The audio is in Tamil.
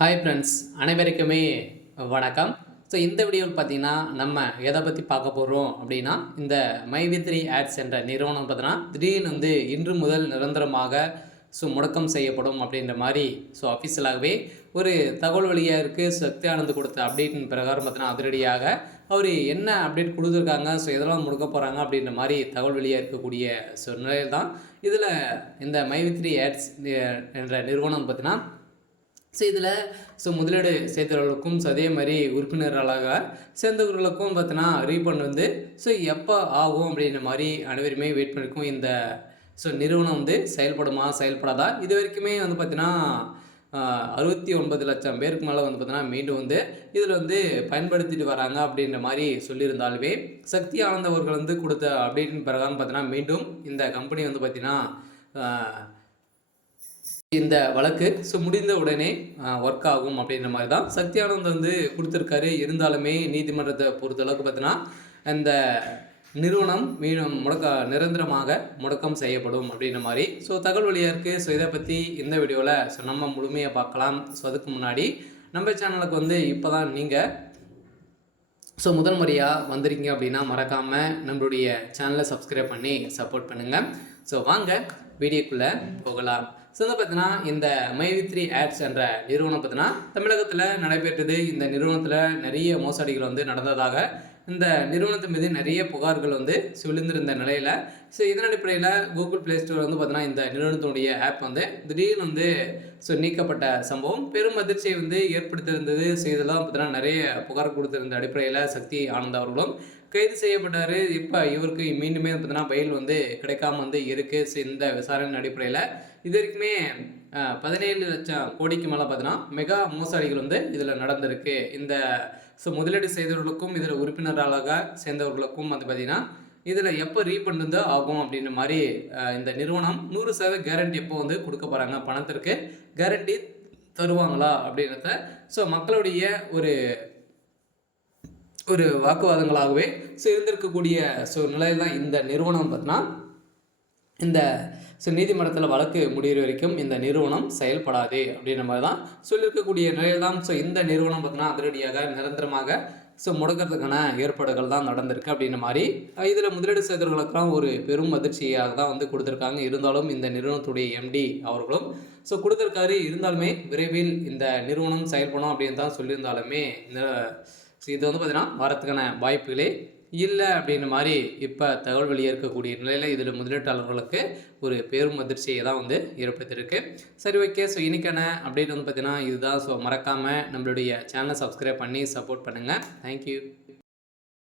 ஹாய் ஃப்ரெண்ட்ஸ், அனைவருக்குமே வணக்கம். ஸோ இந்த வீடியோவில் பார்த்தீங்கன்னா, நம்ம எதை பற்றி பார்க்க போகிறோம் அப்படின்னா, இந்த மை3 ஆட்ஸ் என்ற நிறுவனம் பார்த்தீங்கன்னா, திடீர்னு இன்று முதல் நிரந்தரமாக முடக்கம் செய்யப்படும் அப்படின்ற மாதிரி அஃபிஷியலாகவே ஒரு தகவல் வெளியாக இருக்குது. சக்தி ஆனந்த் கொடுத்த அப்டேட்டின் பிரகாரம் பார்த்தீங்கன்னா, அதிரடியாக அவர் என்ன அப்டேட் கொடுத்துருக்காங்க, எதெல்லாம் முடக்க போகிறாங்க அப்படின்ற மாதிரி தகவல் வெளியாக இருக்கக்கூடிய நிலையில் தான் இதில் இந்த மை3 ஆட்ஸ் என்ற நிறுவனம் பார்த்தீங்கன்னா, இதில் முதலீடு செய்தவர்களுக்கும் அதே மாதிரி உறுப்பினர்களாக சேர்ந்தவர்களுக்கும் பார்த்தீங்கன்னா ரீஃபண்ட் எப்போ ஆகும் அப்படின்ற மாதிரி அனைவருமே வெயிட் பண்ணியிருக்கோம். இந்த நிறுவனம் செயல்படுமா செயல்படாதா? இது வரைக்குமே பார்த்தீங்கன்னா 69 லட்சம் பேருக்கு மேலே பார்த்தீங்கன்னா மீண்டும் இதில் பயன்படுத்திட்டு வராங்க அப்படின்ற மாதிரி சொல்லியிருந்தாலுமே, சக்தி ஆனந்த் அவர்கள் கொடுத்த அப்டேட்டின் பிரகாரம் பார்த்தீங்கன்னா மீண்டும் இந்த கம்பெனி பார்த்தீங்கன்னா இந்த வழக்கு முடிந்த உடனே ஒர்க் ஆகும் அப்படின்ற மாதிரி தான் சக்தி ஆனந்த் கொடுத்துருக்காரு. இருந்தாலுமே நீதிமன்றத்தை பொறுத்தளவுக்கு பார்த்தீங்கன்னா இந்த நிறுவனம் மீண்டும் நிரந்தரமாக முடக்கம் செய்யப்படும் அப்படின்ற மாதிரி தகவல் வழியாக இருக்குது. இதை பற்றி இந்த வீடியோவில் நம்ம முழுமையாக பார்க்கலாம். அதுக்கு முன்னாடி நம்ம சேனலுக்கு இப்போ தான் நீங்கள் முதல் முறையாக வந்திருக்கீங்க அப்படின்னா மறக்காமல் நம்மளுடைய சேனலை சப்ஸ்கிரைப் பண்ணி சப்போர்ட் பண்ணுங்கள். வாங்க வீடியோக்குள்ளே போகலாம். பார்த்தீங்கன்னா இந்த மை3 ஆட்ஸ் என்ற நிறுவனம் பார்த்தீங்கன்னா தமிழகத்தில் நடைபெற்றது. இந்த நிறுவனத்தில் நிறைய மோசடிகள் நடந்ததாக இந்த நிறுவனத்தின் மீது நிறைய புகார்கள் விழுந்திருந்த நிலையில் இதன் அடிப்படையில் கூகுள் ப்ளே ஸ்டோர் பார்த்தீங்கன்னா இந்த நிறுவனத்தினுடைய ஆப் திடீர்னு நீக்கப்பட்ட சம்பவம் பெரும் அதிர்ச்சியை ஏற்படுத்தியிருந்தது. இதெல்லாம் பார்த்தீங்கன்னா நிறைய புகார் கொடுத்திருந்த அடிப்படையில் சக்தி ஆனந்த் அவர்களும் கைது செய்யப்பட்டார். இப்போ இவருக்கு மீண்டுமே பார்த்தீங்கன்னா பெயில் கிடைக்காம இருக்குது. இந்த விசாரணை அடிப்படையில் இது வரைக்குமே 17 லட்சம் கோடிக்கு மேலே பார்த்தீங்கன்னா மெகா மோசடிகள் இதில் நடந்திருக்கு. இந்த முதலீடு செய்தவர்களுக்கும் இதில் உறுப்பினர்களாக சேர்ந்தவர்களுக்கும் பார்த்திங்கன்னா இதில் எப்போ ரீஃபண்ட் ஆகும் அப்படின்ற மாதிரி இந்த நிறுவனம் 100% கேரண்டி எப்போ கொடுக்க போகிறாங்க, பணத்திற்கு கேரண்டி தருவாங்களா அப்படின்றத மக்களுடைய ஒரு வாக்குவாதங்களாகவே இருந்திருக்கக்கூடிய நிலையில் தான் இந்த நிறுவனம் பார்த்தீங்கன்னா இந்த நீதிமன்றத்தில் வழக்கு முடிகிற வரைக்கும் இந்த நிறுவனம் செயல்படாது அப்படின்ற மாதிரி தான் சொல்லியிருக்கக்கூடிய நிலையில் தான் இந்த நிறுவனம் பார்த்தீங்கன்னா அதிரடியாக நிரந்தரமாக முடக்கிறதுக்கான ஏற்பாடுகள் தான் நடந்திருக்கு அப்படின்ற மாதிரி இதில் முதலீடு செய்தவர்களுக்கெல்லாம் ஒரு பெரும் அதிர்ச்சியாக தான் கொடுத்துருக்காங்க. இருந்தாலும் இந்த நிறுவனத்துடைய எம்டி அவர்களும் கொடுத்துருக்காரு. இருந்தாலுமே விரைவில் இந்த நிறுவனம் செயல்படும் அப்படின்னு தான் சொல்லியிருந்தாலுமே இந்த இது பார்த்திங்கன்னா வரத்துக்கான வாய்ப்புகளே இல்லை அப்படின்ற மாதிரி இப்போ தகவல் வெளியே இருக்கக்கூடிய நிலையில் இதில் முதலீட்டாளர்களுக்கு ஒரு பெரும் அதிர்ச்சியை தான் ஏற்படுத்தியிருக்கு. சரி, ஓகே. இன்றைக்கான அப்டேட் பார்த்திங்கன்னா இதுதான். மறக்காமல் நம்மளுடைய சேனலை சப்ஸ்கிரைப் பண்ணி சப்போர்ட் பண்ணுங்கள். தேங்க்யூ.